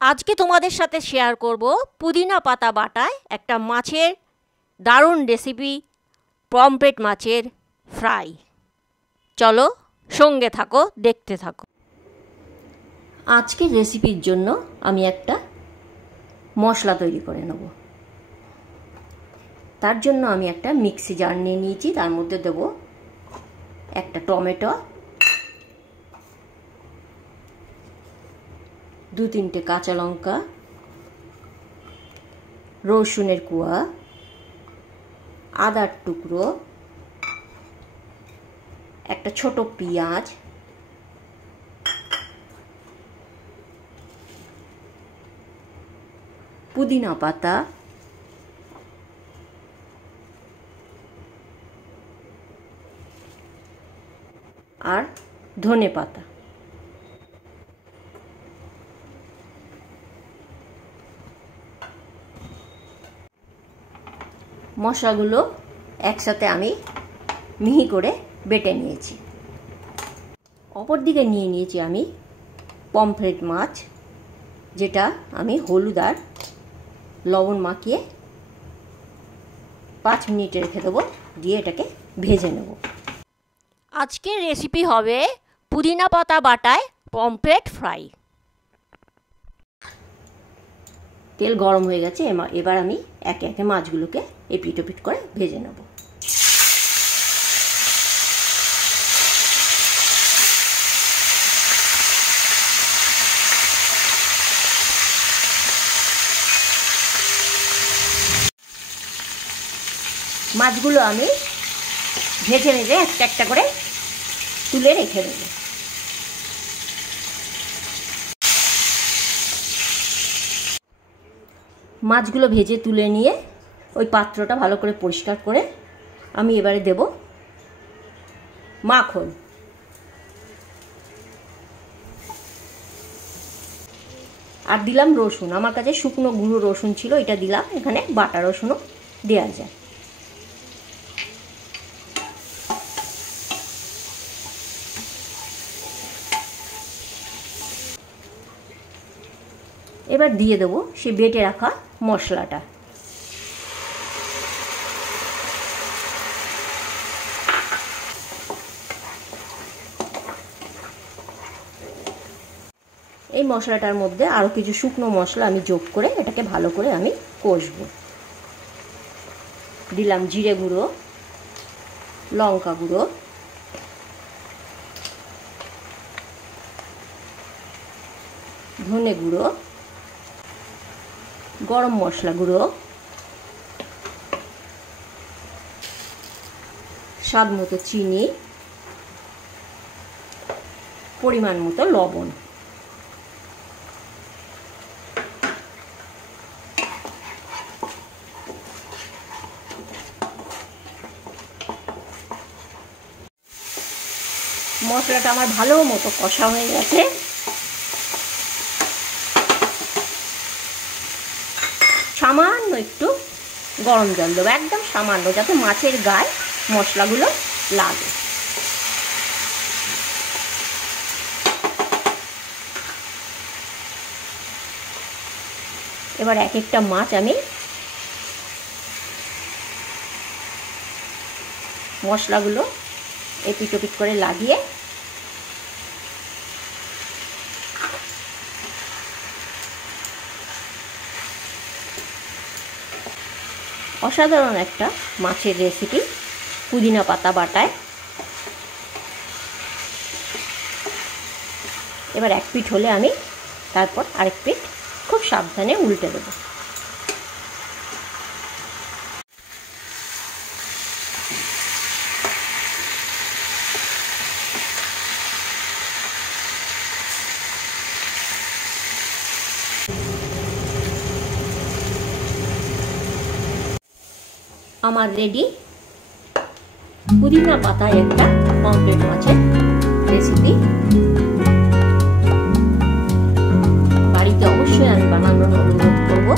আজকে তোমাদের সাথে শেয়ার করব পুদিনা পাতা বাটায় একটা মাছের দারুণ রেসিপি, পমফ্রেট মাছের ফ্রাই। চলো সঙ্গে থাকো, দেখতে থাকো। আজকের রেসিপির জন্য আমি একটা মশলা তৈরি করে নেব। তার জন্য আমি একটা মিক্সি জার নিয়ে নিয়েছি, তার মধ্যে দেব একটা টমেটো, 2-3টে কাঁচা লঙ্কা, রসুনের কোয়া, আদার টুকরো, একটা ছোট পেঁয়াজ, পুদিনা পাতা, আর ধনে পাতা। মশলাগুলো একসাথে আমি মিহি করে বেটে নিয়েছি। অপরদিকে নিয়ে নিয়েছি আমি পমফ্রেট মাছ, যেটা আমি হলুদ আর লবণ মাখিয়ে 5 মিনিট রেখে দেবো, দিয়ে এটাকে ভেজে নেব। আজকের রেসিপি হবে পুদিনা পাতা বাটায় পমফ্রেট ফ্রাই। তেল গরম হয়ে গেছে, এবার আমি একে একে মাছগুলোকে এপিট ওপিট করে ভেজে নেব। মাছগুলো আমি ভেজে ভেজে একটা একটা করে তুলে রেখে দেব। মাছগুলো ভেজে তুলে নিয়ে ওই পাত্রটা ভালো করে পরিষ্কার করে আমি এবারে দেব মাখন। আর দিলাম রসুন, আমার কাছে শুকনো গুঁড়ো রসুন ছিল, এটা দিলাম। এখানে বাটা রসুনও দেওয়া যায়। এবার দিয়ে দেবো সে বেটে রাখা মশলাটা। এই মশলাটার মধ্যে আরও কিছু শুকনো মশলা আমি যোগ করে এটাকে ভালো করে আমি কষবো। দিলাম জিরে গুঁড়ো, লঙ্কা গুঁড়ো, ধনে গুঁড়ো, গরম মশলা গুঁড়ো, স্বাদ মতো চিনি, পরিমাণ মতো লবণ। মশলাটা আমার ভালো মতো কষা হয়ে গেছে। সামান্য একটু গরম জল দেবো, একদম সামান্য, যাতে মাছের গায়ে মশলাগুলো লাগে। এবার এক একটা মাছ আমি মশলাগুলো এপিট ওপিট করে লাগিয়ে অসাধারণ একটা মাছের রেসিপি পুদিনা পাতা বাটায়। এবার এক পিঠ হলে আমি তারপর আরেক পিঠ খুব সাবধানে উল্টে দেব। আমার রেডি পুদিনা পাতায় একটা পমফ্রেট মাছের রেসিপি। বাড়িতে অবশ্যই আমি বানানোর অনুরোধ করব।